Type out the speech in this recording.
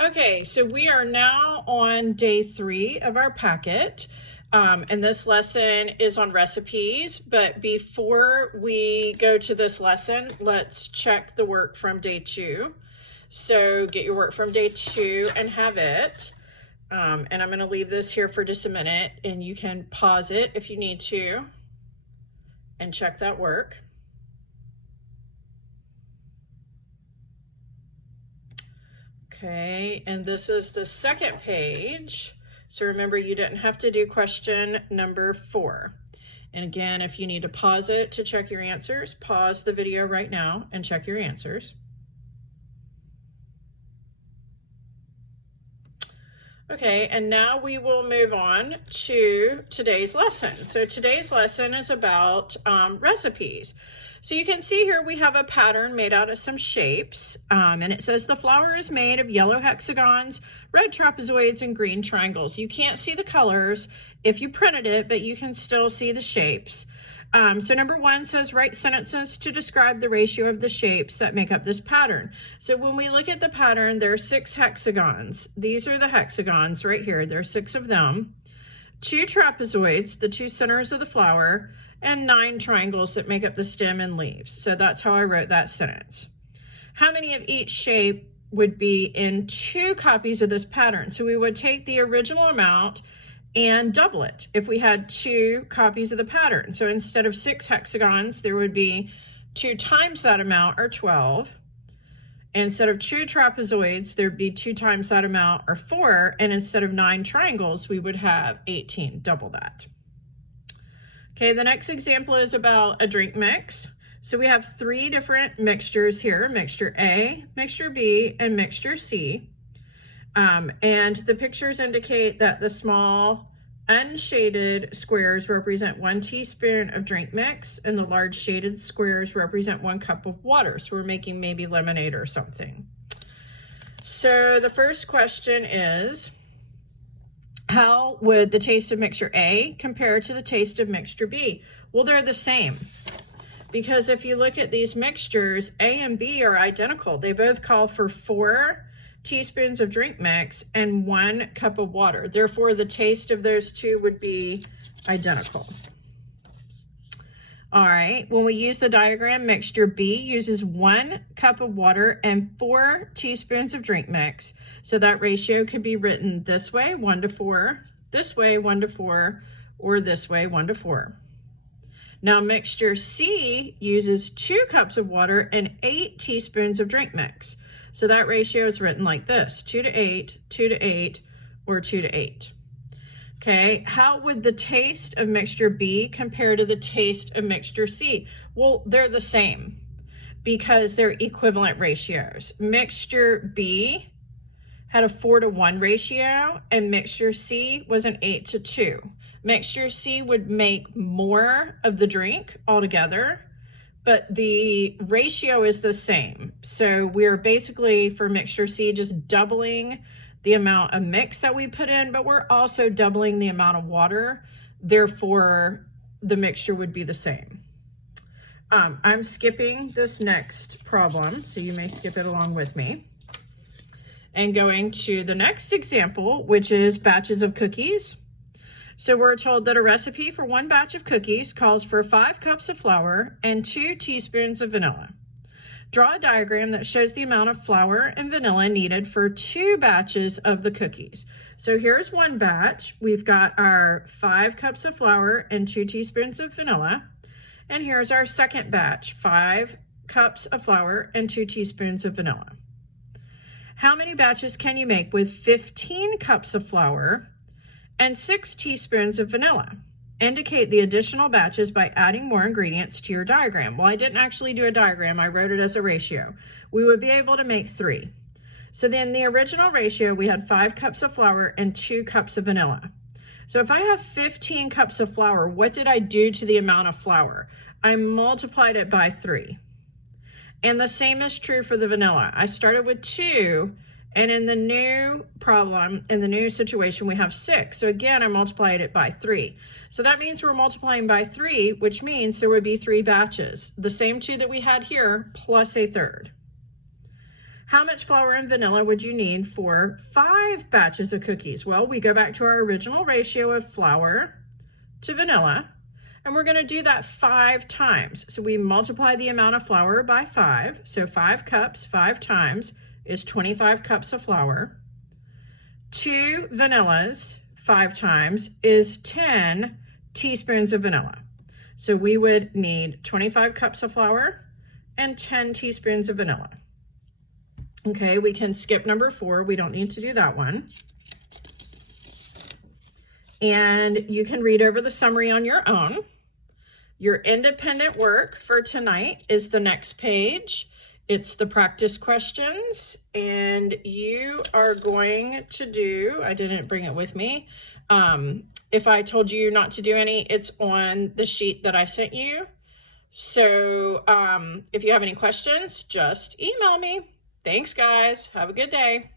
Okay, so we are now on day 3 of our packet, and this lesson is on recipes. But before we go to this lesson, let's check the work from day 2. So get your work from day 2 and have it. And I'm going to leave this here for just a minute, and you can pause it if you need to and check that work. Okay, and this is the second page. So remember, you didn't have to do question number 4. And again, if you need to pause it to check your answers, pause the video right now and check your answers. Okay, and now we will move on to today's lesson. So today's lesson is about recipes. So you can see here we have a pattern made out of some shapes, and it says the flower is made of yellow hexagons, red trapezoids, and green triangles. You can't see the colors if you printed it, but you can still see the shapes. So number 1 says write sentences to describe the ratio of the shapes that make up this pattern. So when we look at the pattern, there are 6 hexagons. These are the hexagons right here. There are 6 of them. 2 trapezoids, the 2 centers of the flower, and 9 triangles that make up the stem and leaves. So that's how I wrote that sentence. How many of each shape would be in 2 copies of this pattern? So we would take the original amount and double it if we had 2 copies of the pattern. So instead of 6 hexagons, there would be 2 times that amount, or 12. Instead of 2 trapezoids, there'd be 2 times that amount, or 4. And instead of 9 triangles, we would have 18, double that. Okay, the next example is about a drink mix. So we have 3 different mixtures here: mixture A, mixture B, and mixture C. And the pictures indicate that the small unshaded squares represent 1 teaspoon of drink mix, and the large shaded squares represent 1 cup of water. So we're making maybe lemonade or something. So the first question is, how would the taste of mixture A compare to the taste of mixture B? Well, they're the same, because if you look at these mixtures, A and B are identical. They both call for 4 teaspoons of drink mix and 1 cup of water. Therefore, the taste of those 2 would be identical. All right, when we use the diagram, mixture B uses 1 cup of water and 4 teaspoons of drink mix. So that ratio could be written this way, 1 to 4, this way, 1 to 4, or this way, 1 to 4. Now, mixture C uses 2 cups of water and 8 teaspoons of drink mix. So that ratio is written like this: 2 to 8, 2 to 8, or 2 to 8. Okay, how would the taste of mixture B compare to the taste of mixture C? Well, they're the same because they're equivalent ratios. Mixture B had a 4 to 1 ratio, and mixture C was an 8 to 2. Mixture C would make more of the drink altogether, but the ratio is the same. So we're basically, for mixture C, just doubling the amount of mix that we put in, but we're also doubling the amount of water. Therefore, the mixture would be the same. I'm skipping this next problem, so you may skip it along with me. And going to the next example, which is batches of cookies. So we're told that a recipe for 1 batch of cookies calls for 5 cups of flour and 2 teaspoons of vanilla. Draw a diagram that shows the amount of flour and vanilla needed for 2 batches of the cookies. So here's 1 batch. We've got our 5 cups of flour and 2 teaspoons of vanilla. And here's our second batch, 5 cups of flour and 2 teaspoons of vanilla. How many batches can you make with 15 cups of flour and 6 teaspoons of vanilla? Indicate the additional batches by adding more ingredients to your diagram. Well, I didn't actually do a diagram. I wrote it as a ratio. We would be able to make 3. So then the original ratio, we had 5 cups of flour and 2 cups of vanilla. So if I have 15 cups of flour, what did I do to the amount of flour? I multiplied it by 3. And the same is true for the vanilla. I started with 2, and in the new problem, in the new situation, we have 6. So again, I multiplied it by 3. So that means we're multiplying by 3, which means there would be 3 batches. The same 2 that we had here, plus a third. How much flour and vanilla would you need for 5 batches of cookies? Well, we go back to our original ratio of flour to vanilla, and we're going to do that 5 times. So we multiply the amount of flour by 5. So 5 cups, 5 times is 25 cups of flour. 2 vanillas, 5 times is 10 teaspoons of vanilla. So we would need 25 cups of flour and 10 teaspoons of vanilla. Okay, we can skip number 4. We don't need to do that one. And you can read over the summary on your own. Your independent work for tonight is the next page. It's the practice questions, and you are going to do, I didn't bring it with me. If I told you not to do any, it's on the sheet that I sent you. So if you have any questions, just email me. Thanks, guys. Have a good day.